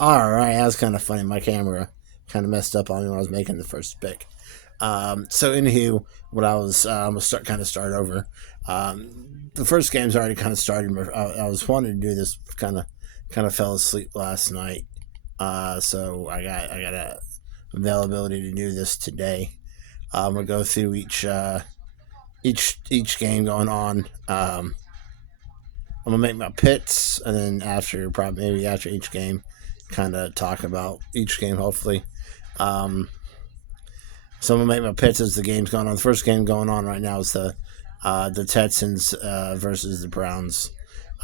All right, that was kind of funny. My camera kind of messed up on me when I was making the first pick. So anywho, what I was I'm gonna start over. The first game's already kind of started. I was wanting to do this kind of fell asleep last night. So I got a availability to do this today. I'm gonna go through each game going on. I'm gonna make my picks, and then after probably maybe after each game, kind of talk about each game. Hopefully, um, so I'm gonna make my picks as the game's going on. The first game going on right now is the Texans versus the Browns.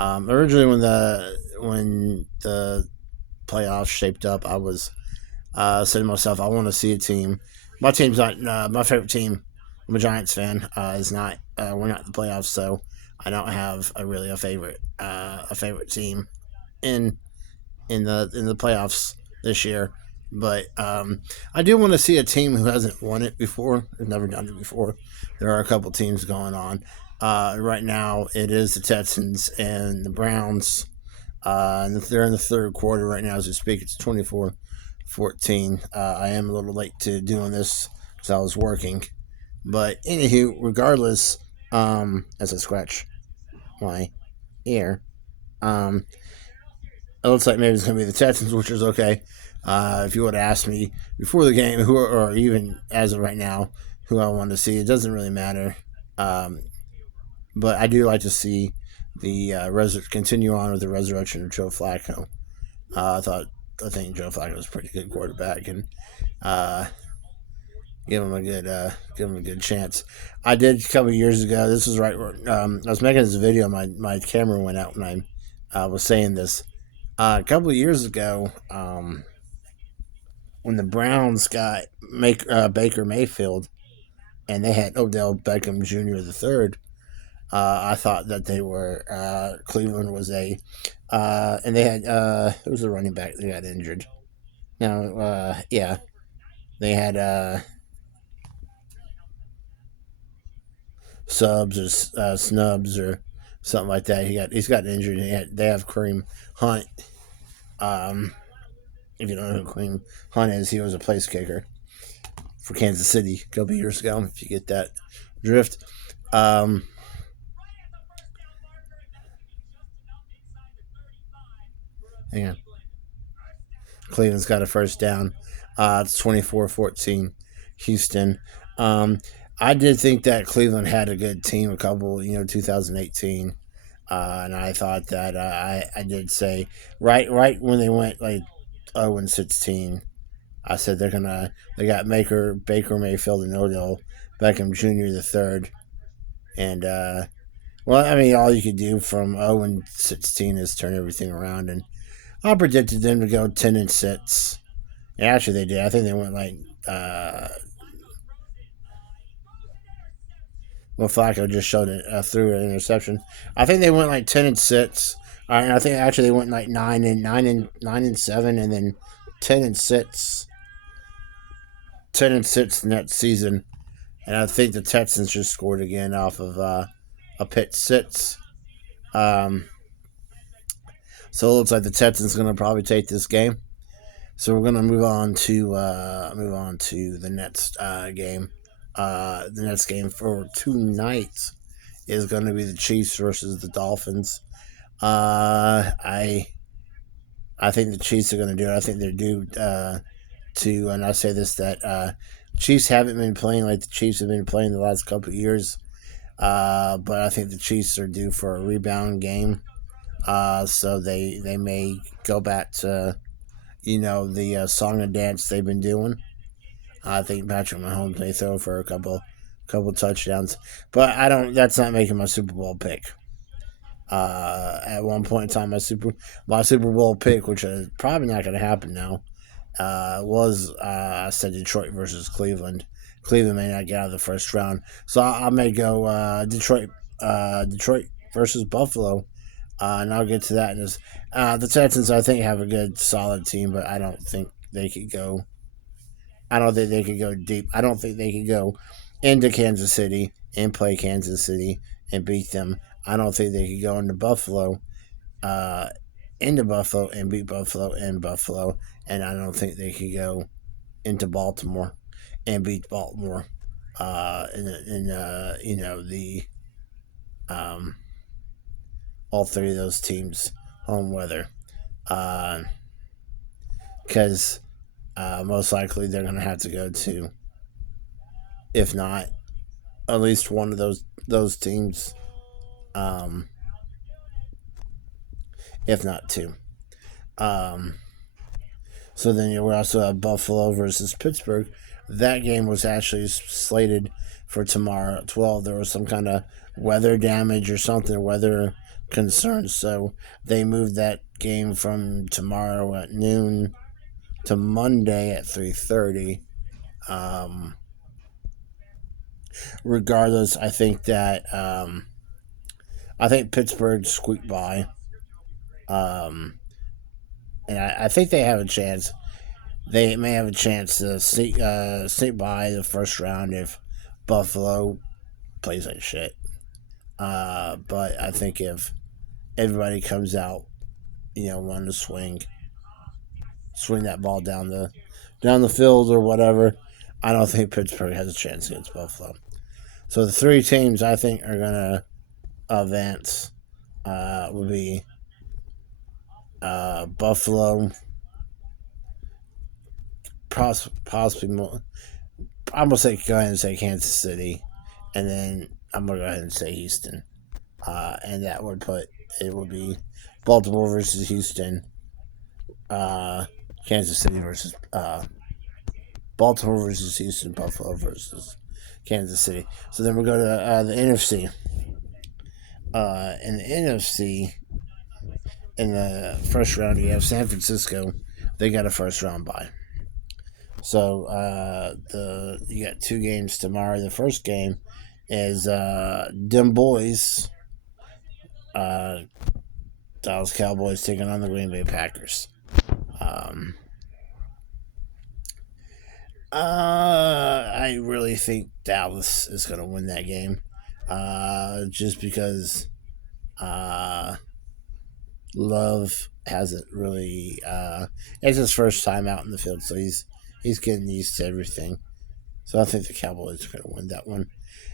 Originally, when the playoffs shaped up, I was saying to myself, I want to see a team. My team's not my favorite team. I'm a Giants fan. Is not we're not in the playoffs, so I don't have a favorite team in in the playoffs this year. But I do want to see a team who hasn't won it before, has never done it before. There are a couple teams going on. Right now, it is the Texans and the Browns. And they're in the third quarter right now as we speak. It's 24-14. I am a little late to doing this because I was working. But anywho, regardless, as I scratch my ear, um, it looks like maybe it's going to be the Texans, which is okay. If you would have asked me before the game, or even as of right now, who I want to see, it doesn't really matter. Um, but I do like to see the continue on with the resurrection of Joe Flacco. I think Joe Flacco was a pretty good quarterback, and uh, give him a good chance. I did a couple of years ago. This was right where I was making this video. My camera went out when I was saying this. A couple of years ago, when the Browns got Baker Mayfield and they had Odell Beckham Jr. the third, I thought that they were Cleveland was and they had who was the running back that got injured. No, yeah, they had subs or snubs or something like that. He's got injured. They have Kareem Hunt. Um, if you don't know who Kareem Hunt is, he was a place kicker for Kansas City a couple years ago. If you get that drift, um, hang on. Cleveland's got a first down. It's 24-14, Houston. Um, I did think that Cleveland had a good team a couple, 2018. And I thought that I did say right when they went like 0-16, I said they got Baker Mayfield and Odell Beckham Jr. the third, and well, I mean, all you could do from 0-16 is turn everything around, and I predicted them to go 10-6. And actually, they did. I think they went like well, Flacco just showed it through an interception. I think they went like 10-6. And I think actually they went like 9-7, and then 10-6, 10-6 in that season. And I think the Texans just scored again off of a pick six. Um, so it looks like the Texans going to probably take this game. So we're gonna move on to the next game. The next game for tonight is going to be the Chiefs versus the Dolphins. I think the Chiefs are going to do it. I think they're due to, and I say this that Chiefs haven't been playing like the Chiefs have been playing the last couple of years. But I think the Chiefs are due for a rebound game. So they may go back to the song and dance they've been doing. I think Patrick Mahomes may throw for a couple touchdowns, but I don't. That's not making my Super Bowl pick. At one point in time, my Super Bowl pick, which is probably not going to happen now, was I said Detroit versus Cleveland. Cleveland may not get out of the first round, so I may go Detroit versus Buffalo, and I'll get to that. The Texans, I think, have a good, solid team, but I don't think they could go. I don't think they could go deep. I don't think they could go into Kansas City and play Kansas City and beat them. I don't think they could go into Buffalo uh, into Buffalo and beat Buffalo in Buffalo, and I don't think they could go into Baltimore and beat Baltimore the all three of those teams home weather, because most likely they're going to have to go to, if not at least one of those teams, if not two. So then we also have Buffalo versus Pittsburgh. That game was actually slated for tomorrow at 12. There was some kind of weather damage or something, weather concerns. So they moved that game from tomorrow at noon to Monday at 3:30. Regardless, I think that I think Pittsburgh squeaked by. And I think they have a chance. They may have a chance to sneak by the first round if Buffalo plays like shit. But I think if everybody comes out, wanting to swing that ball down the field or whatever, I don't think Pittsburgh has a chance against Buffalo. So the three teams I think are gonna advance will be Buffalo, possibly more. I'm gonna go ahead and say Kansas City, and then I'm gonna go ahead and say Houston, and that would be Baltimore versus Houston, Kansas City versus Baltimore versus Houston, Buffalo versus Kansas City. So then we'll go to the NFC. In the NFC, in the first round, you have San Francisco. They got a first round bye. So you got two games tomorrow. The first game is them boys, Dallas Cowboys taking on the Green Bay Packers. I really think Dallas is going to win that game, just because Love hasn't really. It's his first time out in the field, so he's getting used to everything. So I think the Cowboys are going to win that one.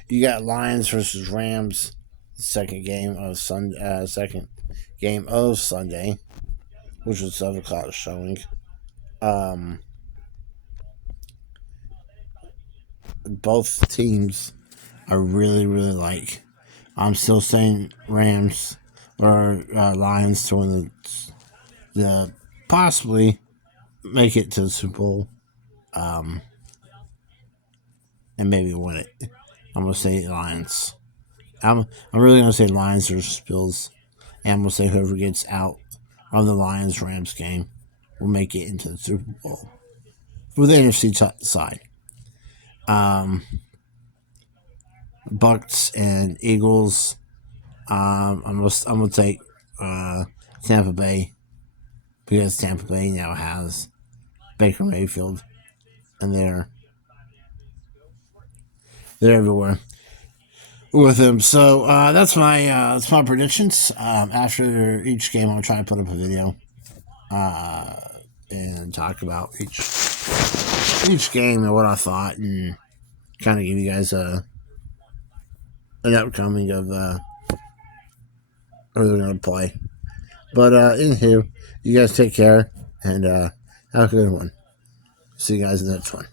You got Lions versus Rams, second game of Sunday, which was 7 o'clock showing. Both teams are really, really like. I'm still saying Rams or Lions to win the possibly make it to the Super Bowl, and maybe win it. I'm gonna say Lions. I'm really gonna say Lions versus Bills, and I'm gonna say whoever gets out of the Lions Rams game will make it into the Super Bowl for the NFC side. Bucks and Eagles. I'm gonna take Tampa Bay, because Tampa Bay now has Baker Mayfield, and they're everywhere with him. So that's my predictions. After each game, I'll try to put up a video and talk about each game and what I thought, and kind of give you guys an upcoming of who they're going to play. But in here, you guys take care and have a good one. See you guys in the next one.